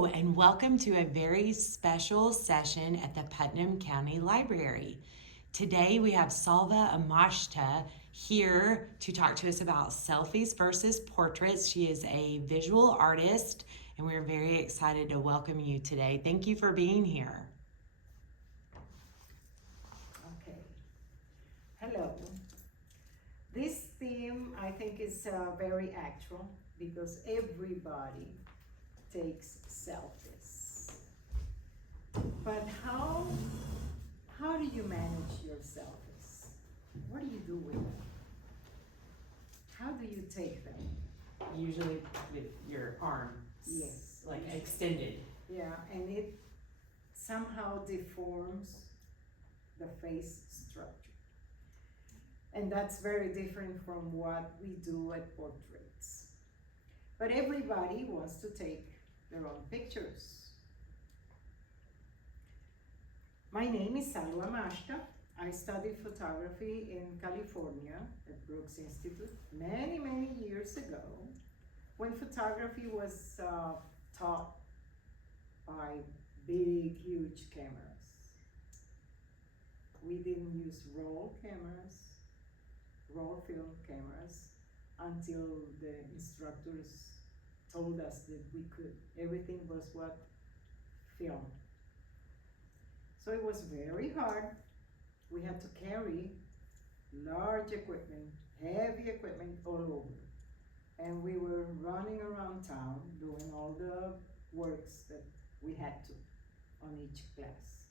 Hello, and welcome to a very special session at the Putnam County Library. Today we have Salwa Amastha here to talk to us about selfies versus portraits. She is a visual artist, and we're very excited to welcome you today. Thank you for being here. Okay. Hello. This theme I think is very actual because everybody takes selfies. But how do you manage your selfies? What do you do with them? How do you take them? Usually with your arm, Yes. like extended. Yeah, and it somehow deforms the face structure. And that's very different from what we do at portraits. But everybody wants to take their own pictures. My name is Salwa Amastha. I studied photography in California at Brooks Institute many years ago when photography was taught by big, huge cameras. We didn't use roll film cameras, until the instructors told us that we could. Everything was what? Film. So it was very hard. We had to carry large equipment, heavy equipment all over. And we were running around town doing all the works that we had to on each class.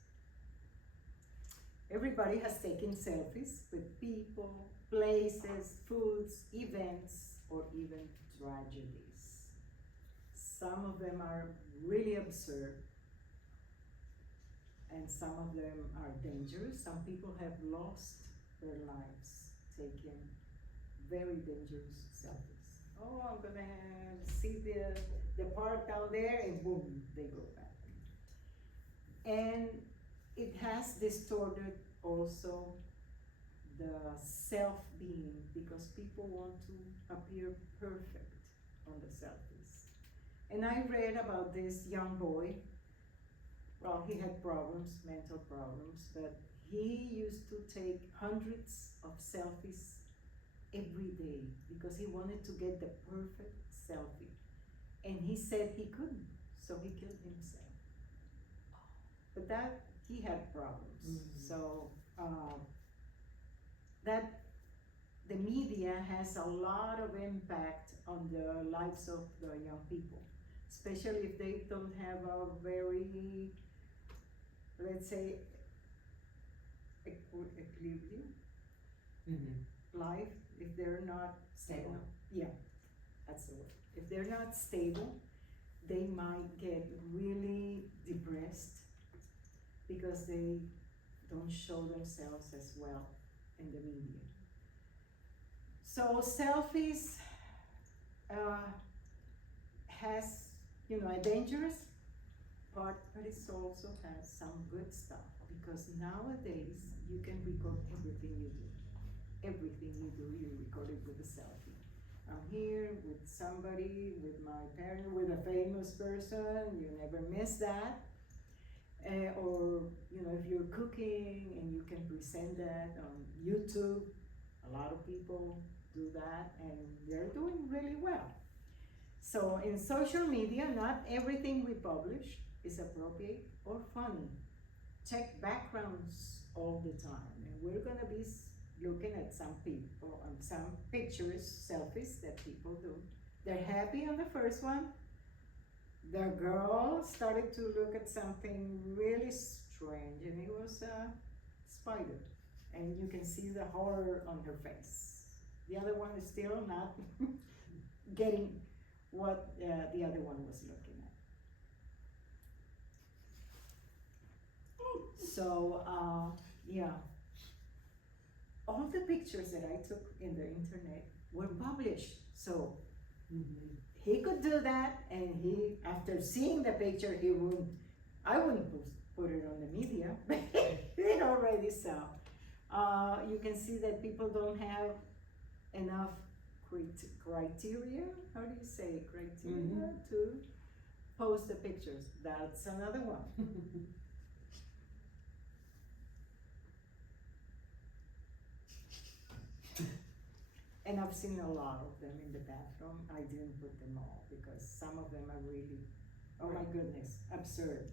Everybody has taken selfies with people, places, foods, events, or even tragedies. Some of them are really absurd, and some of them are dangerous. Some people have lost their lives taking very dangerous selfies. Oh, I'm gonna see the park down there, and boom, they go back. And it has distorted also the self-being, because people want to appear perfect on the selfies. And I read about this young boy. Well, he had problems, mental problems, but he used to take hundreds of selfies every day because he wanted to get the perfect selfie. And he said he couldn't, so he killed himself. But that, he had problems. So that the media has a lot of impact on the lives of the young people, especially if they don't have a very, let's say, equilibrium life. If they're not Stable. Yeah, that's the word. If they're not stable, they might get really depressed because they don't show themselves as well in the media. So selfies has, a dangerous part, but it also has some good stuff, because nowadays you can record everything you do. Everything you do, you record it with a selfie. I'm here with somebody, with my parent, with a famous person, you never miss that. Or, if you're cooking and you can present that on YouTube, a lot of people do that and they're doing really well. So in social media, not everything we publish is appropriate or funny. Check backgrounds all the time. And we're gonna be looking at some people, some pictures, selfies that people do. They're happy on the first one. The girl started to look at something really strange, and it was a spider. And you can see the horror on her face. The other one is still not getting what the other one was looking at. So, yeah. All the pictures that I took in the internet were published. So, he could do that, and he, after seeing the picture, I wouldn't put it on the media, but it already saw. You can see that people don't have enough criteria, how do you say criteria, to post the pictures. That's another one. And I've seen a lot of them in the bathroom. I didn't put them all because some of them are really, oh my goodness, absurd.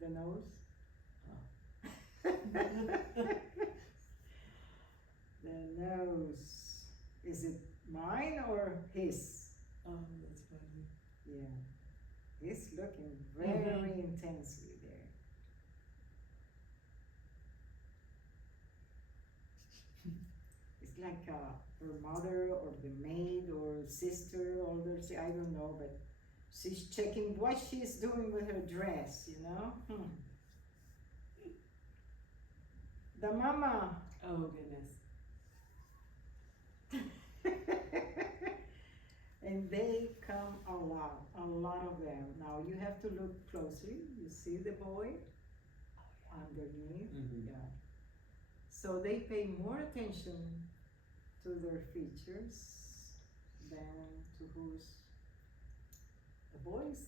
The nose. The nose. Is it mine or his? Oh, that's funny. Yeah. He's looking very intensely there. It's like her mother or the maid or sister, older, I don't know, but she's checking what she's doing with her dress, you know? The mama. Oh, goodness. And they come a lot of them. Now you have to look closely. You see the boy underneath? Yeah. So they pay more attention to their features than to who's. The boys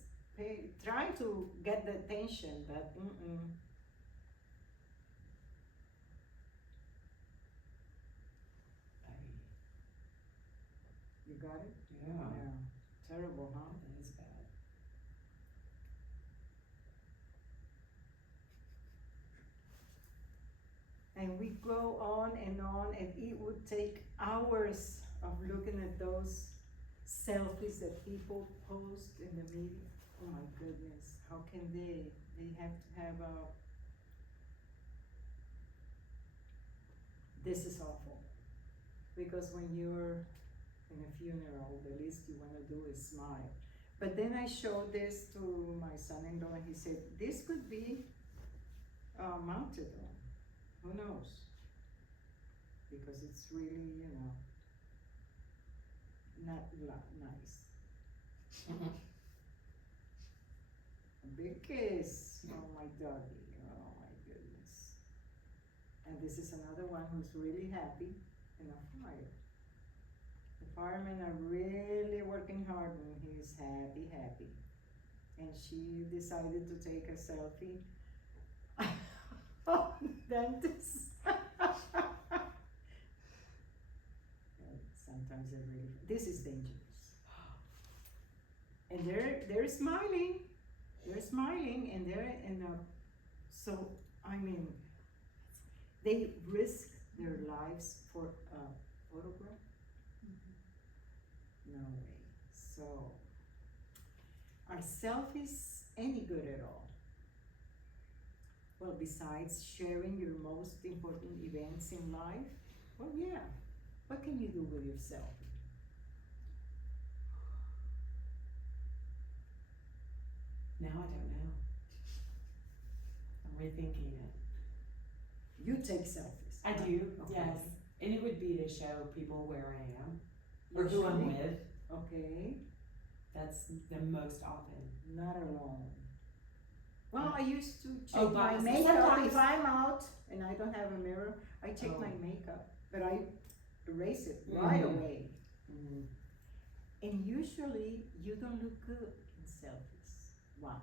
try to get the attention, but You got it? Yeah. Terrible, huh? That is bad. And we go on, and it would take hours of looking at those selfies that people post in the media. Oh my goodness, how can they have to have this is awful. Because when you're in a funeral, the least you want to do is smile. But then I showed this to my son-in-law, and he said, this could be mounted on. Who knows? Because it's really, not nice. A big kiss. Oh my doggy. Oh my goodness. And this is another one who's really happy in a fire. The firemen are really working hard and he's happy. And she decided to take a selfie. Oh, dentist. Sometimes they're really, this is dangerous. And they're smiling. They're smiling and they're so, I mean, they risk their lives for a photograph? No way. So, are selfies any good at all? Well, besides sharing your most important events in life, well, yeah. What can you do with your selfie? Now I don't know. I'm rethinking it. You take selfies. I do, Okay. yes. And it would be to show people where I am or who I'm with. Okay. That's the most often. Not alone. Well, I used to check Oh, my but makeup. sometimes- If I'm out and I don't have a mirror, I check my makeup, but I erase it right away. And usually you don't look good in selfies. Why?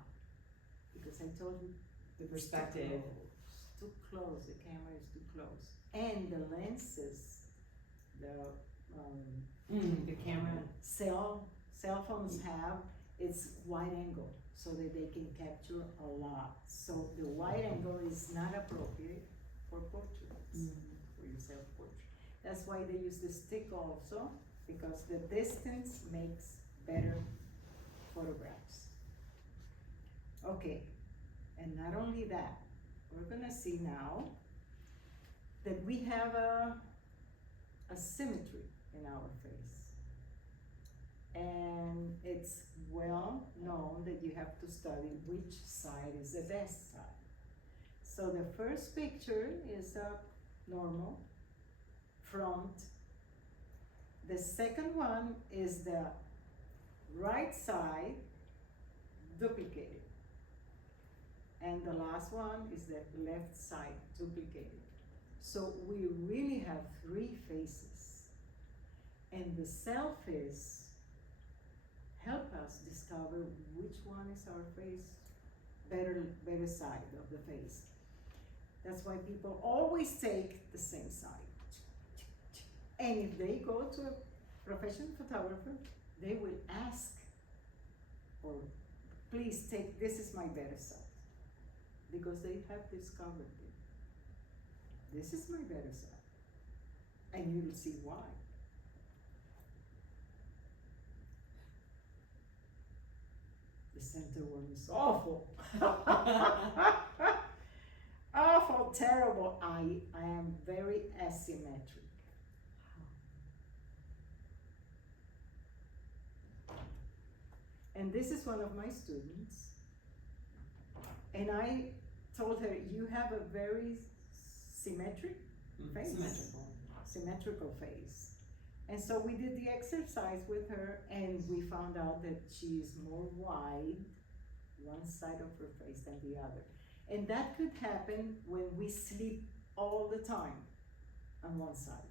Because I told you The perspective. it's too close. The camera is too close, and the lenses, the camera. cell phones have, it's wide angle so that they can capture a lot. So the wide angle is not appropriate for portraits, for your self-portrait. That's why they use the stick also, because the distance makes better photographs. Okay, and not only that, we're gonna see now that we have a symmetry in our face. And it's well known that you have to study which side is the best side. So the first picture is a normal front. The second one is the right side duplicated. And the last one is the left side duplicated. So we really have three faces. And the selfies help us discover which one is our face, better side of the face. That's why people always take the same side. And if they go to a professional photographer, they will ask, or please take, this is my better side. Because they have discovered it. This is my better side. And you will see why. The center one is awful. Awful, terrible. I am very asymmetric. And this is one of my students. And I told her, you have a very symmetric face. Symmetrical face. And so we did the exercise with her, and we found out that she is more wide, one side of her face than the other. And that could happen when we sleep all the time on one side.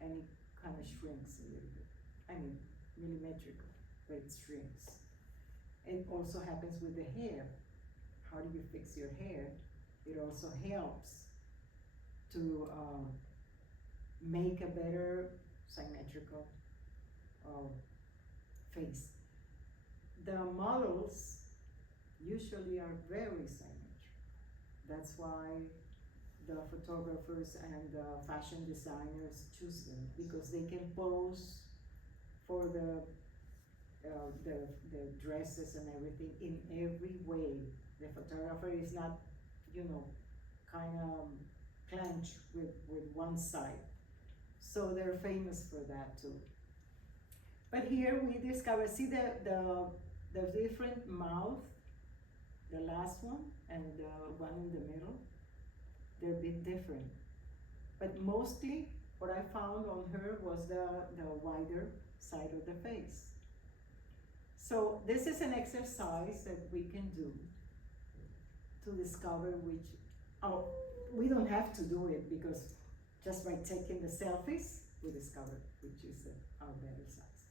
And it kind of shrinks a little bit. I mean, millimetrical, but it shrinks. It also happens with the hair. How do you fix your hair? It also helps to make a better symmetrical face. The models usually are very symmetric. That's why the photographers and the fashion designers choose them, because they can pose for the dresses and everything in every way. The photographer is not, kind of clenched with one side. So they're famous for that too. But here we discover, see the different mouth, the last one and the one in the middle, they're a bit different. But mostly what I found on her was the wider side of the face. So this is an exercise that we can do to discover which, we don't have to do it, because just by taking the selfies, we discover which is our better size.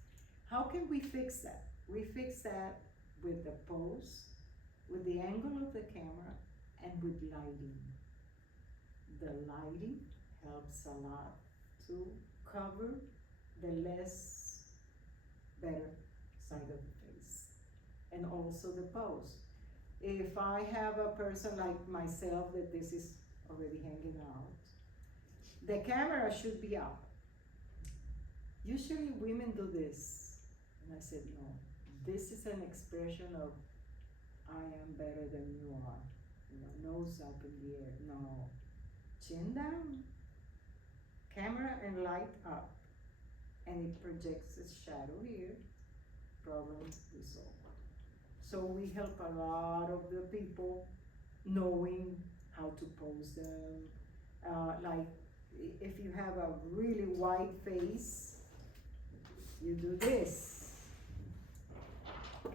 How can we fix that? We fix that with the pose, with the angle of the camera, and with lighting. The lighting helps a lot to cover the less better side of the face. And also the pose. If I have a person like myself that this is already hanging out, the camera should be up. Usually women do this. And I said, no, this is an expression of, I am better than you are. Nose up in the air. No. Chin down. Camera and light up. And it projects a shadow here. Problem resolved. So we help a lot of the people knowing how to pose them. Like if you have a really wide face, you do this.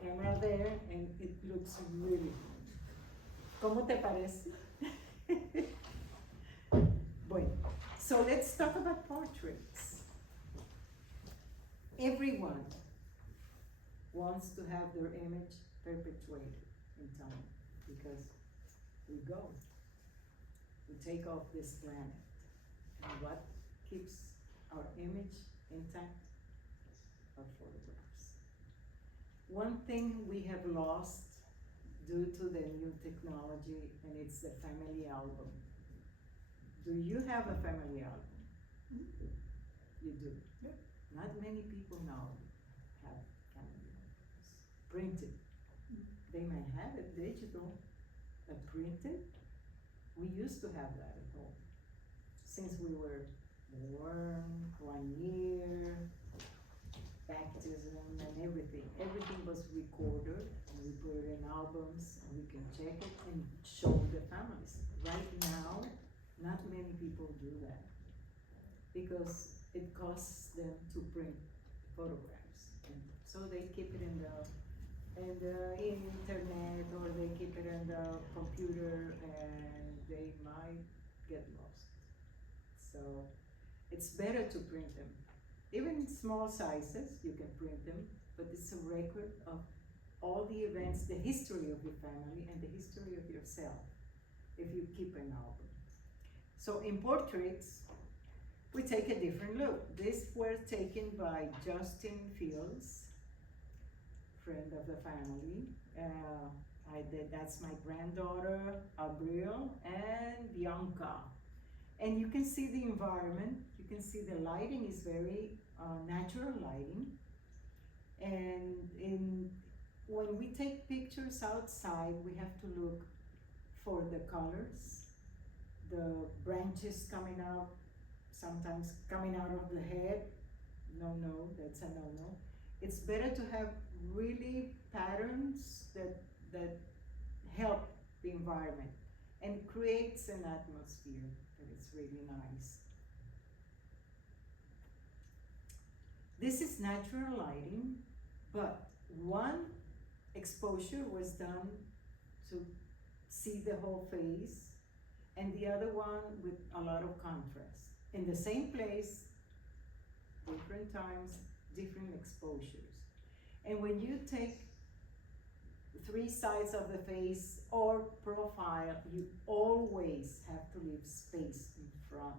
Camera there, and it looks really. ¿Cómo te parece? Bueno, so let's talk about portraits. Everyone wants to have their image perpetuated in time, because we go. We take off this planet. And what keeps our image intact? Our photographs. One thing we have lost due to the new technology, and it's the family album. Do you have a family album? Mm-hmm. You do? Yep. Not many people now have family albums. Printed. Mm-hmm. They may have it digital, but printed, we used to have that at home. Since we were born, 1 year, baptism and everything. Everything was recorded, and we put it in albums, and we can check it and show the families. Right now, not many people do that, because it costs them to print photographs. And so they keep it in the internet, or they keep it in the computer, and they might get lost. So it's better to print them. even small sizes, you can print them, but it's a record of all the events, the history of your family, and the history of yourself, if you keep an album. So in portraits, we take a different look. These were taken by Justin Fields, friend of the family. That's my granddaughter, Abril, and Bianca. And you can see the environment, you can see the lighting is very natural lighting. And when we take pictures outside, we have to look for the colors, the branches coming out, sometimes coming out of the head. No, that's a no. It's better to have really patterns that help the environment and creates an atmosphere that is really nice. This is natural lighting, but one exposure was done to see the whole face, and the other one with a lot of contrast. In the same place, different times, different exposures. And when you take 3 sides of the face or profile, you always have to leave space in front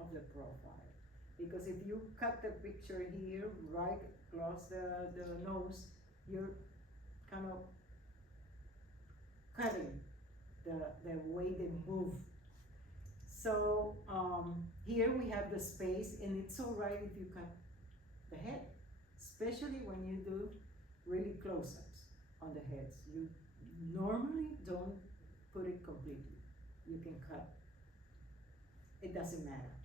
of the profile. Because if you cut the picture here, right across the nose, you're kind of cutting the way they move. So here we have the space, and it's all right if you cut the head, especially when you do really close-ups on the heads. You normally don't put it completely. You can cut. It doesn't matter,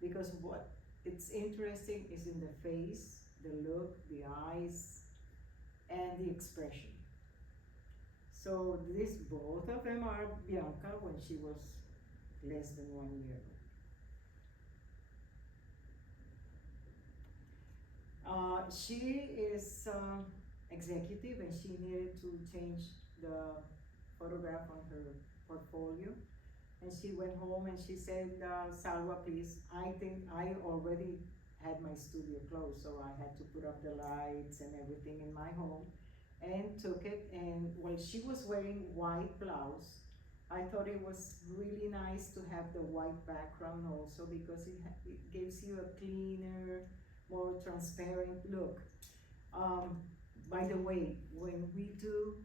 because what it's interesting is in the face, the look, the eyes, and the expression. So both of them are Bianca when she was less than 1 year. She is executive, and she needed to change the photograph on her portfolio. And she went home and she said, Salwa, please, I think I already had my studio closed, so I had to put up the lights and everything in my home, and took it. And while she was wearing white blouse, I thought it was really nice to have the white background also, because it gives you a cleaner, more transparent look. By the way, when we do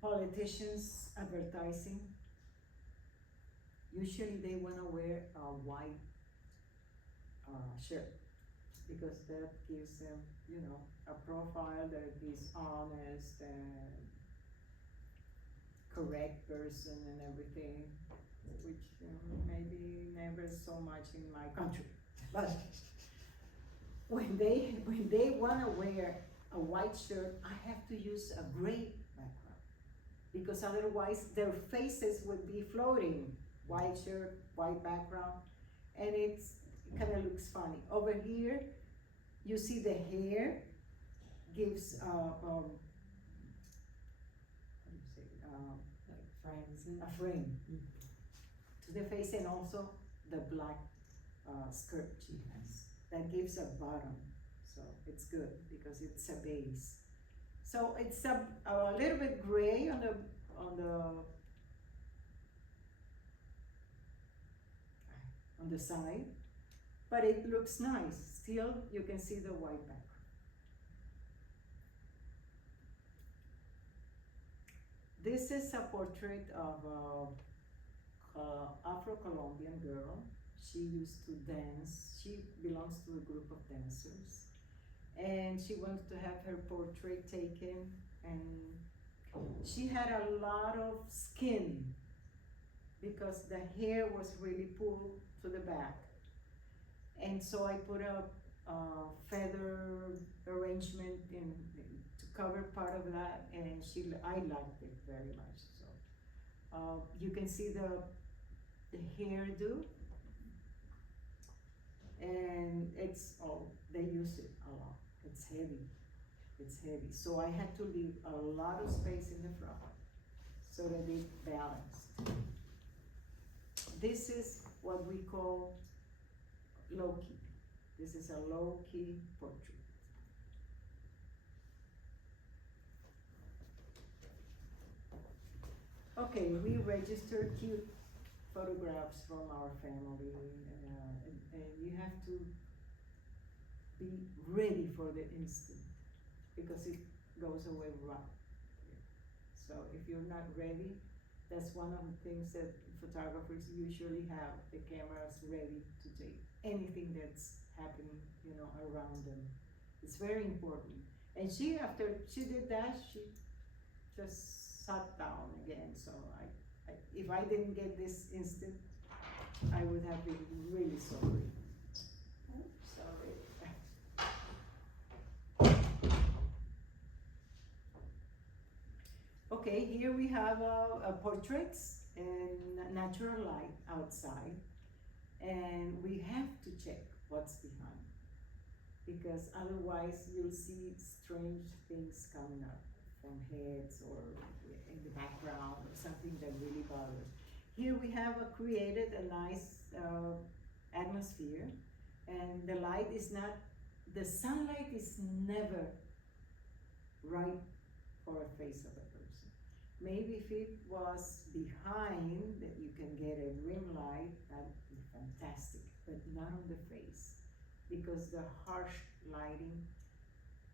politicians advertising, usually they want to wear a white shirt, because that gives them, a profile that is honest and correct person and everything, which maybe never so much in my country. But when they want to wear a white shirt, I have to use a gray background, because otherwise their faces would be floating. White shirt, white background, and it kind of looks funny. Over here, you see the hair gives how do you say Like frames. a frame to the face, and also the black skirt she has that gives a bottom. So it's good because it's a base. So it's a little bit gray on the side, but it looks nice. Still, you can see the white background. This is a portrait of a Afro-Colombian girl. She used to dance. She belongs to a group of dancers, and she wanted to have her portrait taken, and she had a lot of skin because the hair was really pulled to the back. And so I put a feather arrangement to cover part of that, and I liked it very much. So you can see the hairdo, and they use it a lot. It's heavy. So I had to leave a lot of space in the front so that it balanced. This is what we call low-key. This is a low-key portrait. Okay, we register cute photographs from our family, and you have to be ready for the instant because it goes away right. So if you're not ready, that's one of the things that photographers usually have the cameras ready to take anything that's happening, around them. It's very important. And after she did that, she just sat down again. So if I didn't get this instant, I would have been really sorry. Sorry. Okay, here we have portraits in natural light outside, and we have to check what's behind, because otherwise you'll see strange things coming up from heads or in the background or something that really bothers. Here we have created a nice atmosphere, and the sunlight is never right for a face of a person. Maybe if it was behind that you can get a rim light, that'd be fantastic, but not on the face, because the harsh lighting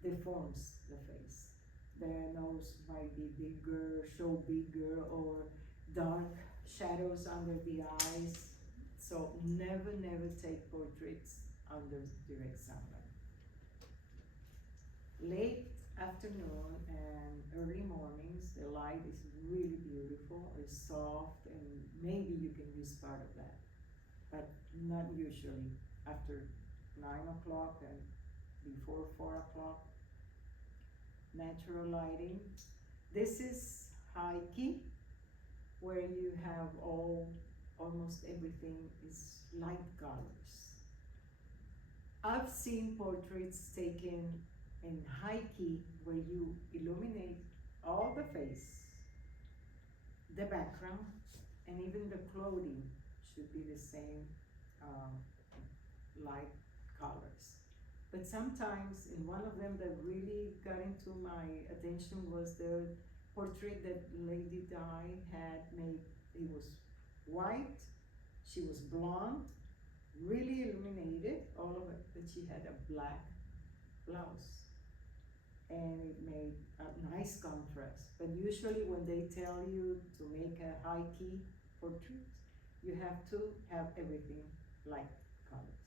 deforms the face. The nose might be bigger, show bigger, or dark shadows under the eyes. So never take portraits under direct sunlight. Late afternoon and early mornings, the light is really beautiful, it's soft, and maybe you can use part of that, but not usually after 9 o'clock and before 4 o'clock. Natural lighting. This is high key, where you have almost everything is light colors. I've seen portraits taken in high key where you illuminate all the face, the background, and even the clothing should be the same light colors. But sometimes, in one of them that really got into my attention was the portrait that Lady Di had made. It was white, she was blonde, really illuminated, all of it, but she had a black blouse. And it made a nice contrast. But usually when they tell you to make a high key portrait, you have to have everything light colors.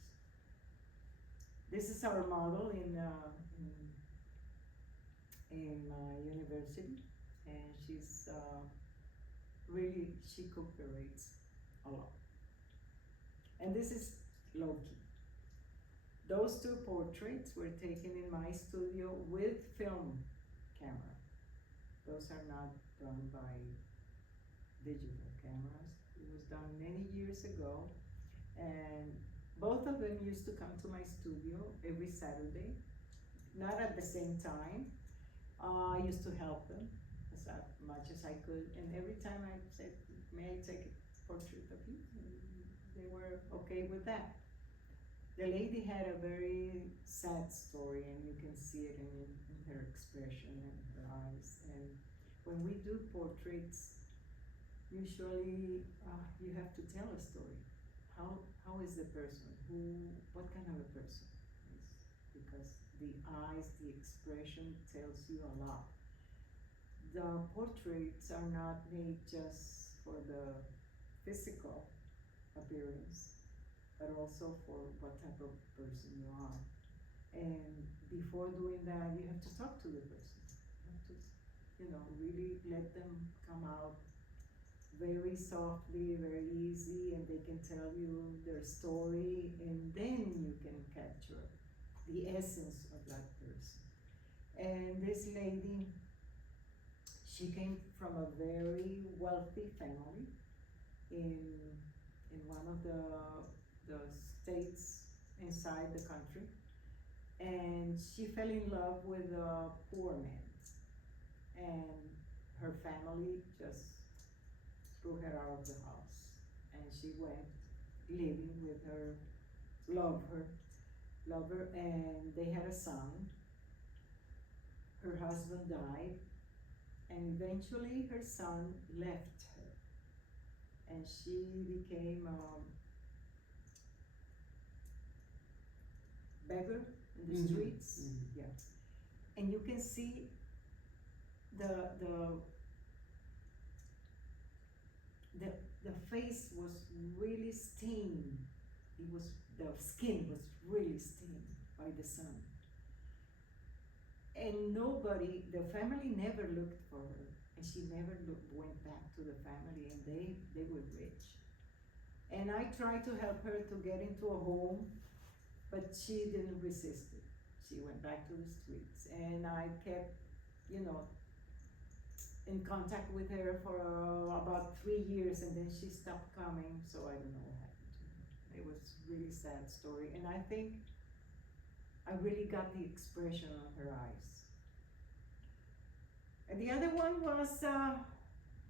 This is our model in university, and she cooperates a lot. And this is low key. Those two portraits were taken in my studio with film camera. Those are not done by digital cameras. It was done many years ago, and both of them used to come to my studio every Saturday, not at the same time. I used to help them as much as I could, and every time I said, "May I take a portrait of you?" And they were okay with that. The lady had a very sad story, and you can see it in her expression and her eyes. And when we do portraits, usually you have to tell a story. How is the person? What kind of a person is? Because the eyes, the expression tells you a lot. The portraits are not made just for the physical appearance, but also for what type of person you are. And before doing that, you have to talk to the person. You have to, really let them come out very softly, very easy, and they can tell you their story, and then you can capture the essence of that person. And this lady, she came from a very wealthy family in one of the states inside the country, and she fell in love with a poor man, and her family just threw her out of the house, and she went living with her, loved her, lover, and they had a son. Her husband died, and eventually her son left her, and she became a beggar in the streets. Yeah, and you can see the the the the face was really stained. It was the skin was really stained by the sun. And nobody, the family never looked for her, and she never went back to the family, and they were rich. And I tried to help her to get into a home, but she didn't resist it. She went back to the streets, and I kept, you know, in contact with her for about 3 years, and then she stopped coming, so I don't know what happened to her. It was really sad story, and I think I really got the expression on her eyes. And the other one was a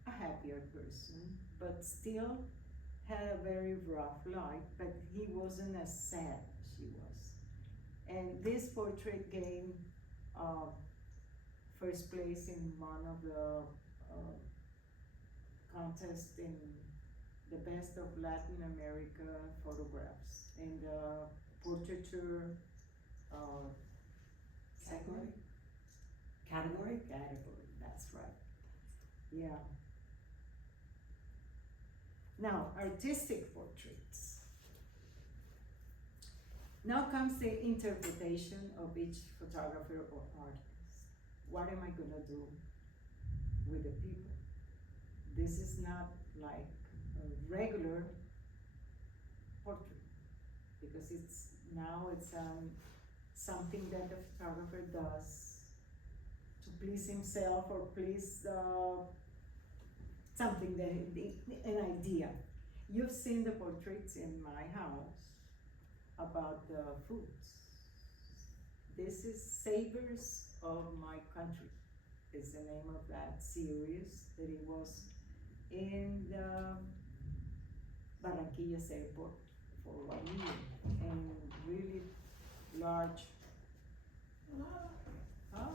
happier person, but still had a very rough life, but he wasn't as sad as she was. And this portrait gained first place in one of the contests in the best of Latin America photographs in the portraiture segment. Category? Category, that's right. Yeah. Now, artistic portraits. Now comes the interpretation of each photographer or artist. What am I gonna do with the people? This is not like a regular portrait, because it's something that the photographer does to please himself or please something that an idea. You've seen the portraits in my house about the foods. This is Savors of My Country, is the name of that series, that it was in the Barranquilla's airport for 1 year, and really large. Hi.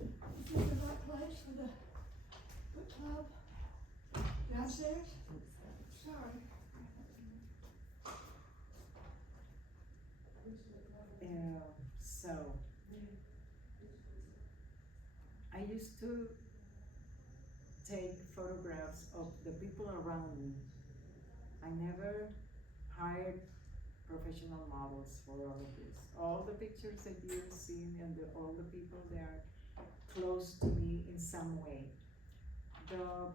Is this the right place for the book club? Downstairs? Sorry. So I used to take photographs of the people around me. I never hired professional models for all of this. All the pictures that you've seen and all the people that are close to me in some way. The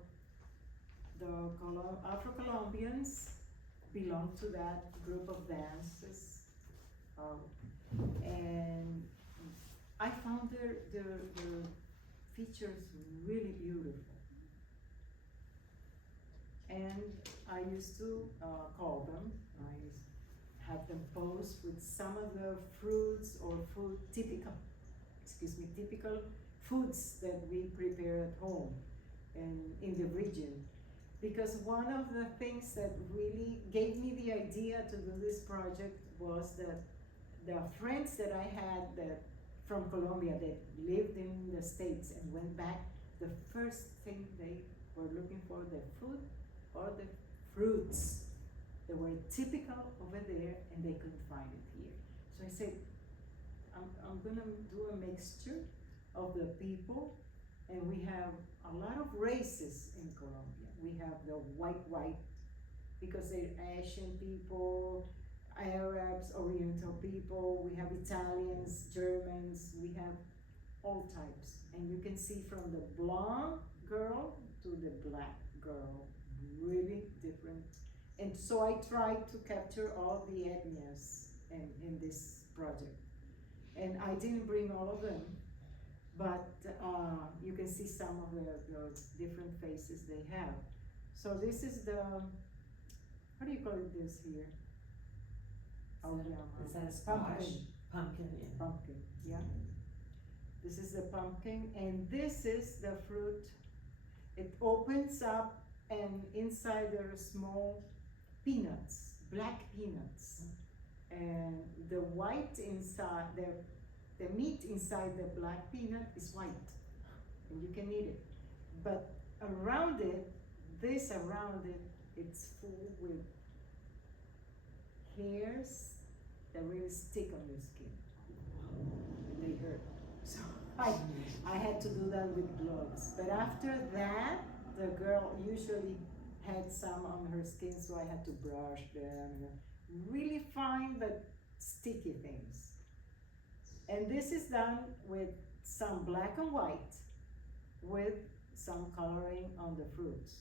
Afro-Colombians belong to that group of dances, and I found their features really beautiful. And I used to call them, I have them pose with some of the fruits or typical foods that we prepare at home and in the region. Because one of the things that really gave me the idea to do this project was that the friends that I had that from Colombia that lived in the States and went back, the first thing they were looking for, the food or the fruits that were typical over there, and they couldn't find it here. So I said, I'm gonna do a mixture of the people, and we have a lot of races in Colombia. We have the white, because they're Asian people, Arabs, Oriental people, we have Italians, Germans, we have all types. And you can see from the blonde girl to the black girl, really different. And so I tried to capture all the ethnias in this project. And I didn't bring all of them, but you can see some of the different faces they have. So this is the, how do you call it this here? Is that a squash? Pumpkin. Yeah. Pumpkin, yeah. This is the pumpkin, and this is the fruit. It opens up, and inside there are small peanuts, black peanuts. and the white inside, the meat inside the black peanut is white, and you can eat it. But around it, around it, it's full with hairs that really stick on your skin, and they hurt. So I had to do that with gloves. But after that, the girl usually had some on her skin, so I had to brush them. Really fine but sticky things. And this is done with some black and white with some coloring on the fruits.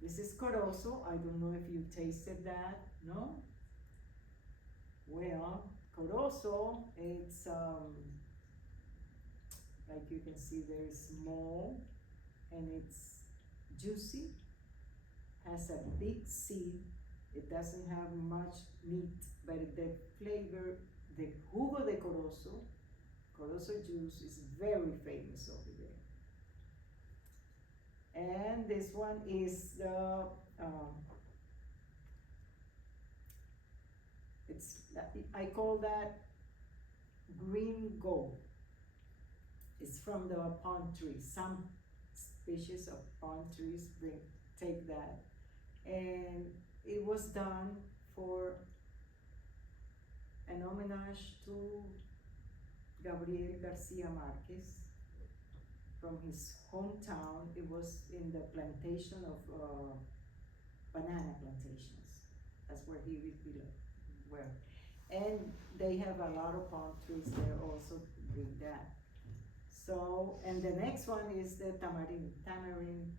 This is corozo. I don't know if you tasted that. No? Well, corozo, it's like you can see, very small and it's juicy, has a big seed. It doesn't have much meat, but the flavor, the jugo de corozo juice, is very famous over there. And this one is the I call that green gold. It's from the palm tree. Some species of palm trees take that, and it was done for an homage to Gabriel Garcia Marquez from his hometown. It was in the plantation of banana plantations. That's where he were. And they have a lot of palm trees there also bring that. So, and the next one is the tamarind.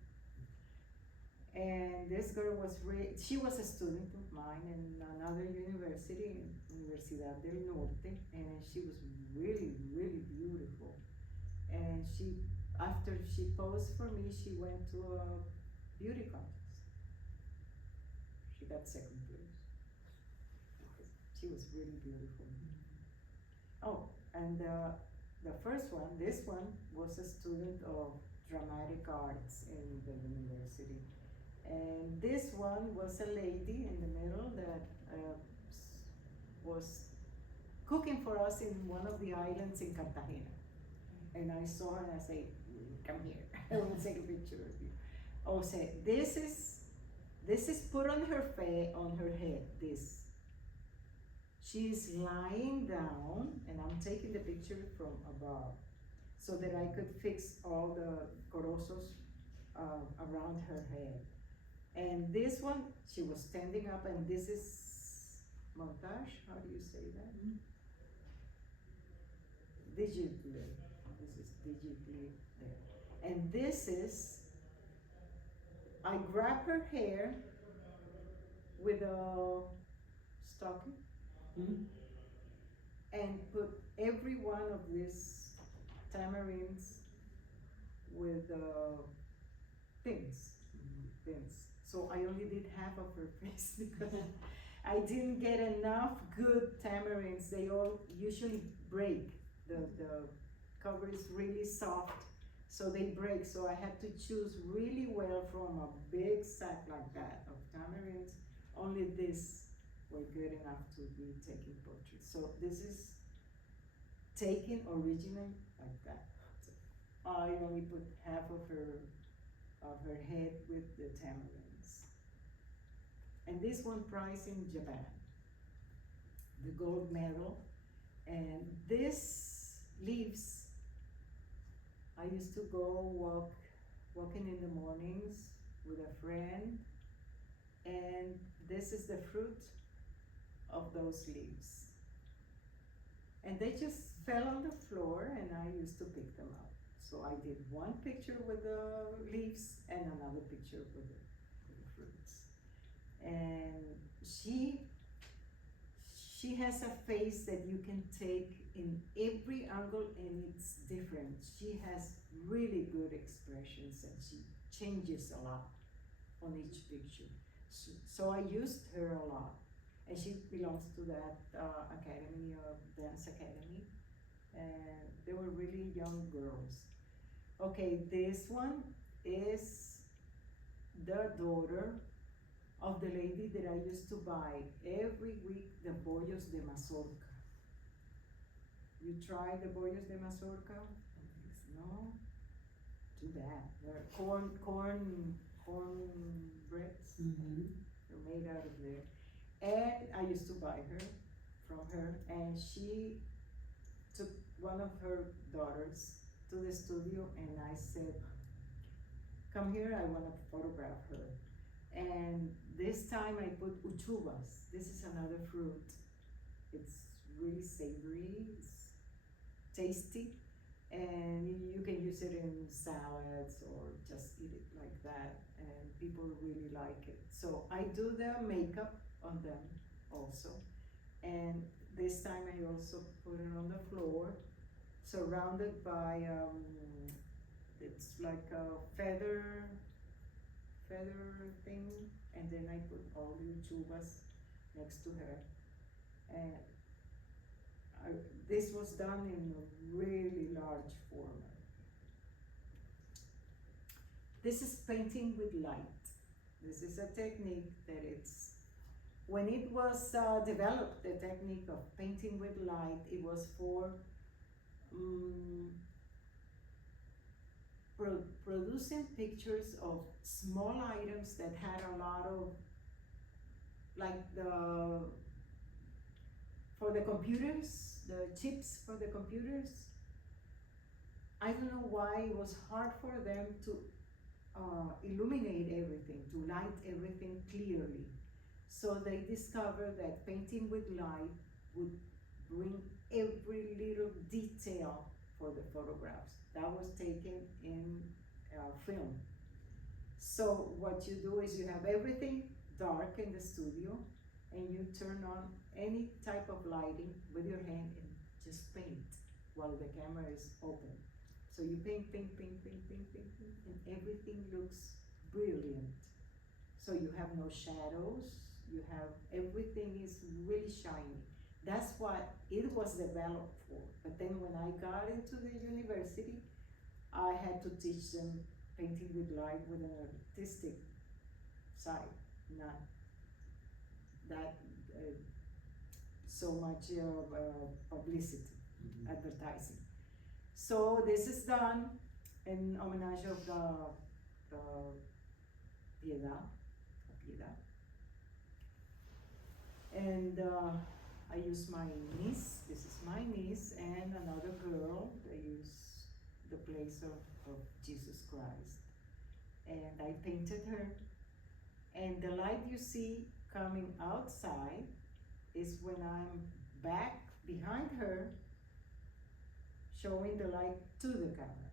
And this girl was she was a student of mine in another university, Universidad del Norte, and she was really, really beautiful. And after she posed for me, she went to a beauty contest. She got second place. She was really beautiful. Oh, and the first one, this one, was a student of dramatic arts in the university. And this one was a lady in the middle that was cooking for us in one of the islands in Cartagena. And I saw her and I said, come here, I will take a picture of you. Oh, say, this is put on her head, this. She's lying down, and I'm taking the picture from above so that I could fix all the corozos around her head. And this one, she was standing up, and this is montage, how do you say that? Digitally, this is digitally there. And this is, I grab her hair with a stocking, and put every one of these tamarinds with pins. So I only did half of her face because I didn't get enough good tamarinds. They all usually break. The cover is really soft, so they break. So I had to choose really well from a big sack like that of tamarinds. Only this were good enough to be taking portraits. So this is taken original like that. So I only put half of her head with the tamarins. And this one prize in Japan, the gold medal. And this leaves, I used to go walking in the mornings with a friend, and this is the fruit of those leaves. And they just fell on the floor, and I used to pick them up. So I did one picture with the leaves and another picture with the fruits. And she has a face that you can take in every angle, and it's different. She has really good expressions, and she changes a lot on each picture. So I used her a lot. And she belongs to that academy, dance academy, and they were really young girls. Okay, this one is the daughter of the lady that I used to buy every week the bollos de mazorca. You try the bollos de mazorca? No? Too bad. They're corn breads. Mm-hmm. They're made out of there. And I used to buy from her, and she took one of her daughters to the studio, and I said, come here, I want to photograph her. And this time I put uchuvas. This is another fruit. It's really savory, it's tasty, and you can use it in salads or just eat it like that, and people really like it. So I do the makeup on them also, and this time I also put it on the floor, surrounded by it's like a feather thing, and then I put all the chuvas next to her, and this was done in a really large format. This is painting with light. This is a technique that when it was developed, the technique of painting with light, it was for producing pictures of small items that had a lot of, like for the computers, the chips for the computers. I don't know why it was hard for them to illuminate everything, to light everything clearly. So they discovered that painting with light would bring every little detail for the photographs. That was taken in film. So what you do is you have everything dark in the studio, and you turn on any type of lighting with your hand and just paint while the camera is open. So you paint, and everything looks brilliant. So you have no shadows, everything is really shiny. That's what it was developed for. But then when I got into the university, I had to teach them painting with light with an artistic side, not that so much publicity, advertising. So this is done in homage of the Piedad. And I use my niece, this is my niece, and another girl. They use the place of Jesus Christ. And I painted her. And the light you see coming outside is when I'm back behind her, showing the light to the camera.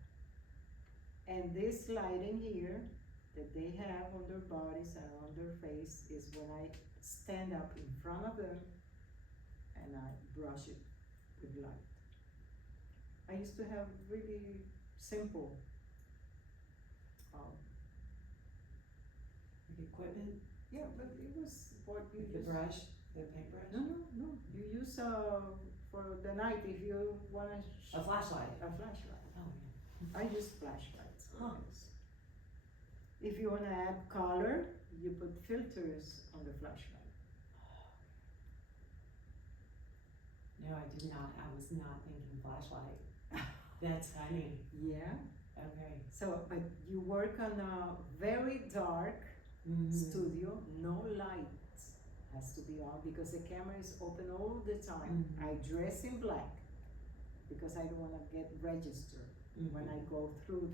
And this lighting here that they have on their bodies and on their face is when I stand up in front of them and I brush it with light. I used to have really simple Equipment, yeah, but it was what you the use. brush, the paintbrush, No. You use for the night if you wanna. a flashlight. A flashlight. Oh yeah. I use flashlights. for Huh. this. If you wanna add color, you put filters on the flashlight. No, I did not. I was not thinking flashlight. That's funny. Yeah. Okay. So, but you work on a very dark studio, no light has to be on because the camera is open all the time. I dress in black because I don't want to get registered when I go through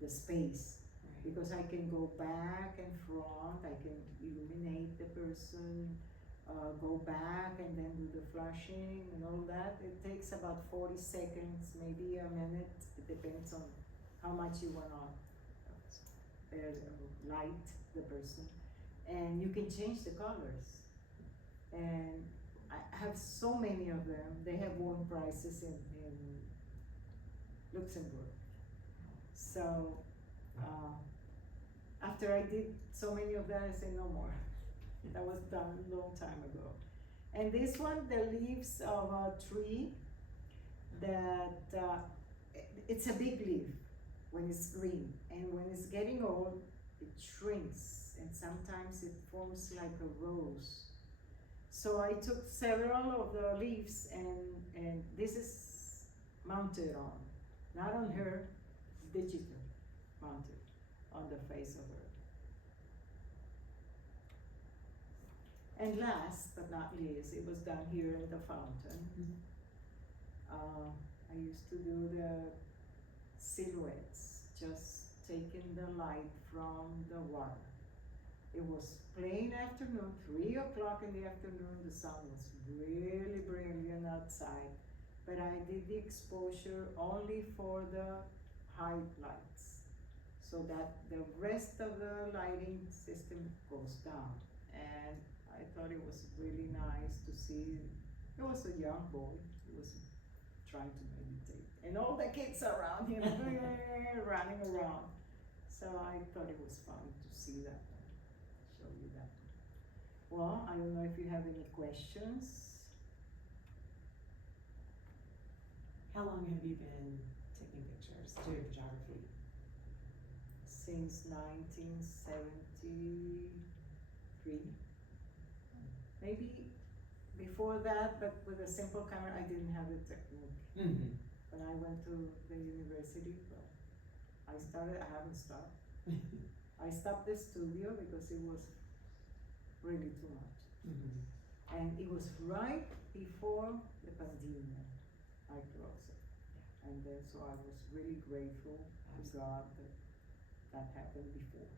the space, Right. because I can go back and front, I can illuminate the person, go back and then do the flashing and all that. It takes about 40 seconds, maybe a minute. It depends on how much you want to light the person, and you can change the colors. And I have so many of them. They have won prizes in Luxembourg. So after I did so many of that, I said no more. That was done a long time ago. And this one, the leaves of a tree that it's a big leaf when it's green, and when it's getting old, it shrinks and sometimes it forms like a rose. So I took several of the leaves, and this is mounted on, not on her, digital, mounted on the face of her. And last but not least, it was done here in the fountain. I used to do the silhouettes, just taking the light from the water. It was plain afternoon, 3 o'clock in the afternoon, the sun was really brilliant outside, but I did the exposure only for the highlights, so that the rest of the lighting system goes down. And I thought it was really nice to see. It was a young boy, he was trying to meditate, and all the kids around him running around. So I thought it was fun to see that, show you that. Well, I don't know if you have any questions. How long have you been taking pictures, doing photography? Since 1973. Maybe before that, but with a simple camera, I didn't have the technique. Mm-hmm. When I went to the university, well, I haven't stopped. I stopped the studio because it was really too much. Mm-hmm. And it was right before the pandemic. I closed it. Yeah. And then, so I was really grateful to God that that happened before.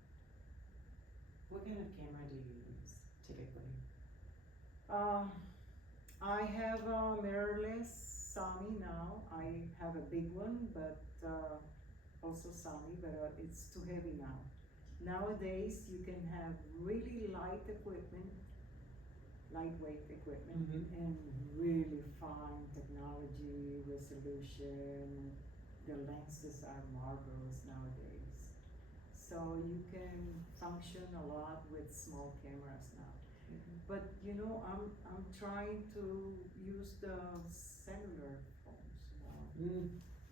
What kind of camera do you use typically? I have a mirrorless Sony now. I have a big one, but also Sony, but it's too heavy now. Nowadays, you can have really lightweight equipment, and really fine technology, resolution. The lenses are marvelous nowadays. So you can function a lot with small cameras now. But you know, I'm trying to use the cellular phones more,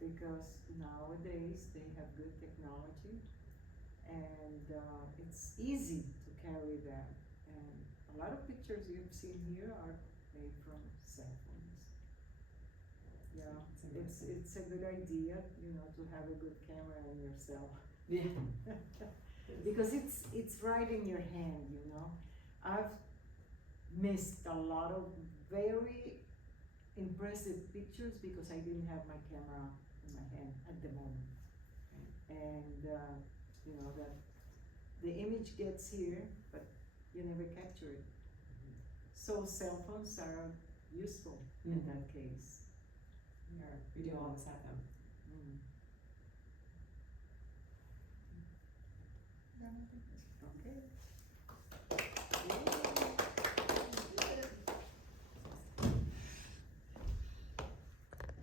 because nowadays they have good technology, and it's easy to carry them. And a lot of pictures you've seen here are made from cell phones. Yeah, it's a good idea, you know, to have a good camera on yourself. Yeah. Because it's right in your hand, you know. I've missed a lot of very impressive pictures because I didn't have my camera in my hand at the moment. And you know, that the image gets here, but you never capture it. So cell phones are useful in that case. We do always have them. Okay.